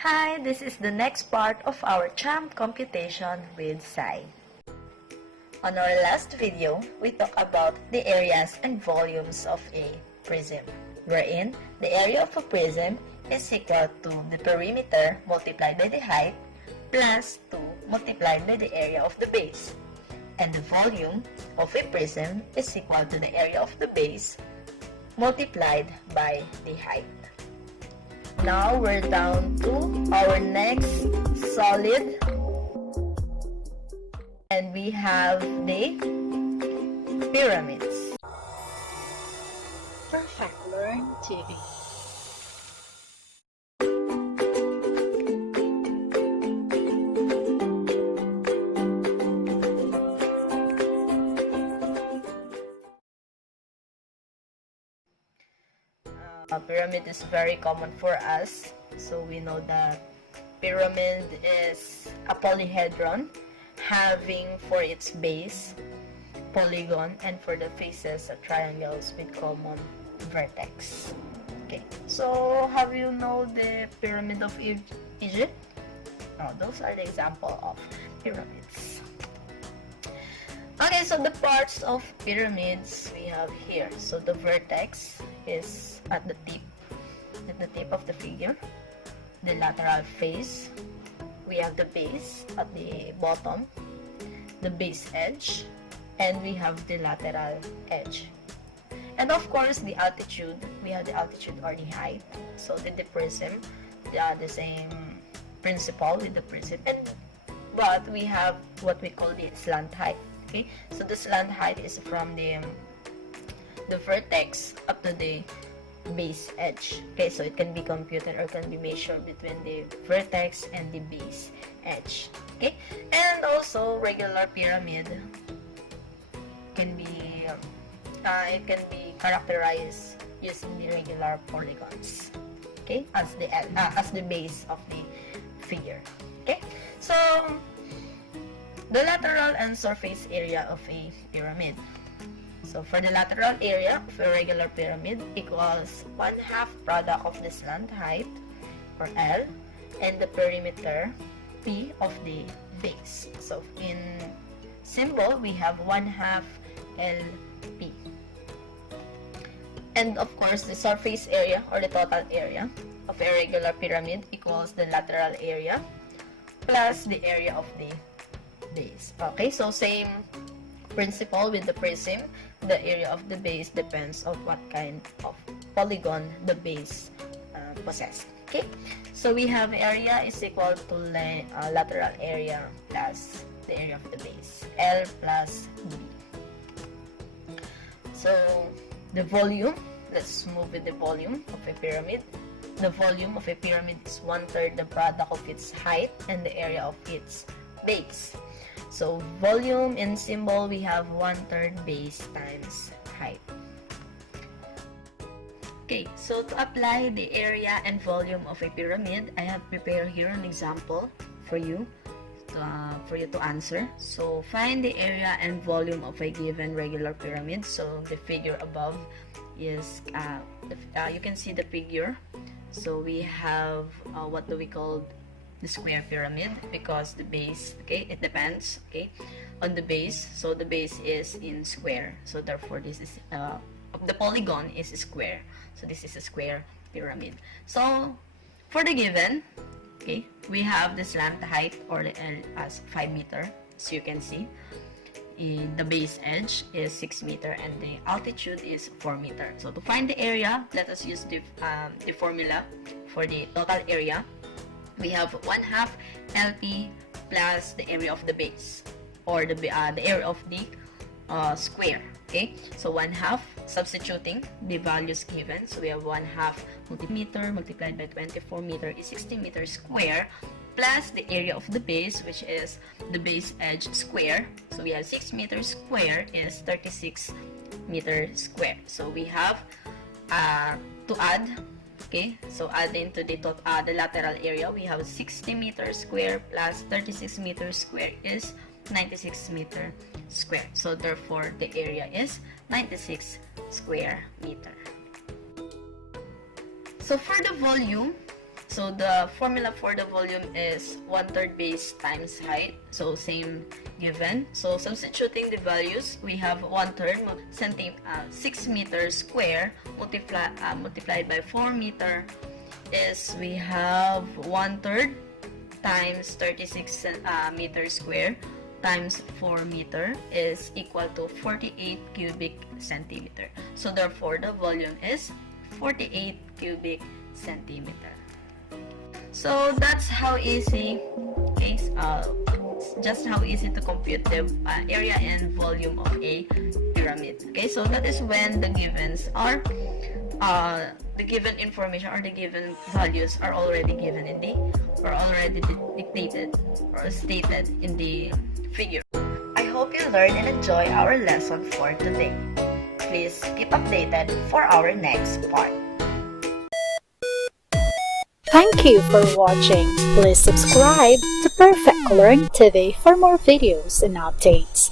Hi, this is the next part of our champ computation with Sai. On our last video, we talked about the areas and volumes of a prism, wherein the area of a prism is equal to the perimeter multiplied by the height plus 2 multiplied by the area of the base. And the volume of a prism is equal to the area of the base multiplied by the height. Now we're down to our next solid, and we have the pyramids. PerfectLearn TV. Pyramid is very common for us, so we know that pyramid is a polyhedron having for its base polygon and for the faces triangles with common vertex. Okay, so have you know the pyramid of Egypt? Oh, those are the example of pyramids. Okay, so the parts of pyramids we have here. So the vertex is at the tip of the figure. The lateral face, we have the base at the bottom, the base edge, and we have the lateral edge. And of course, the altitude, we have the altitude or the height. So the prism, the same principle with the prism, but we have what we call the slant height. Okay, so the slant height is from the vertex up to the base edge. Okay, so it can be computed or can be measured between the vertex and the base edge. Okay, and also regular pyramid can be it can be characterized using the regular polygons. Okay, as the base of the figure. Okay, so the lateral and surface area of a pyramid. So for the lateral area of a regular pyramid equals 1/2 product of the slant height, or L, and the perimeter, P, of the base. So in symbol, we have 1/2 LP. And of course, the surface area or the total area of a regular pyramid equals the lateral area plus the area of the base. Okay, so same principle with the prism. The area of the base depends on what kind of polygon the base possesses. Okay, so we have area is equal to lateral area plus the area of the base, L plus B. So the volume, let's move with the volume of a pyramid. The volume of a pyramid is 1/3 the product of its height and the area of its base. So volume in symbol, we have 1/3 base times height. Okay, so to apply the area and volume of a pyramid, I have prepared here an example for you to answer. So find the area and volume of a given regular pyramid. So the figure above is you can see the figure. So we have what do we call the square pyramid, because the base, okay, it depends, okay, on the base. So the base is in square, so therefore this is the polygon is square, so this is a square pyramid. So for the given, okay, we have the slant height or the L as 5 meter, as you can see. The base edge is 6 meter and the altitude is 4 meter. So to find the area, let us use the formula for the total area. We have 1/2 LP plus the area of the base, or the area of the square. Okay, so 1/2, substituting the values given. So we have 1/2 meter multiplied by 24 meter is 60 meters square, plus the area of the base, which is the base edge square. So we have 6 meters square is 36 meters square. So we have to add. Okay, so adding to the lateral area, we have 60 meters square plus 36 meters square is 96 meters square. So therefore, the area is 96 square meter. So for the volume, So the formula for the volume is 1/3 base times height. So same given. So substituting the values, we have 1/3 6 meters square multiplied by 4 meter is we have 1/3 times 36 meters square times 4 meter is equal to 48 cubic centimeter. So therefore the volume is 48 cubic centimeter. So that's how easy, okay, just how easy to compute the area and volume of a pyramid. Okay, so that is when the givens are the given information or the given values are already given in the or already dictated or stated in the figure. I hope you learned and enjoy our lesson for today. Please keep updated for our next part. Thank you for watching. Please subscribe to PerfectLearn TV for more videos and updates.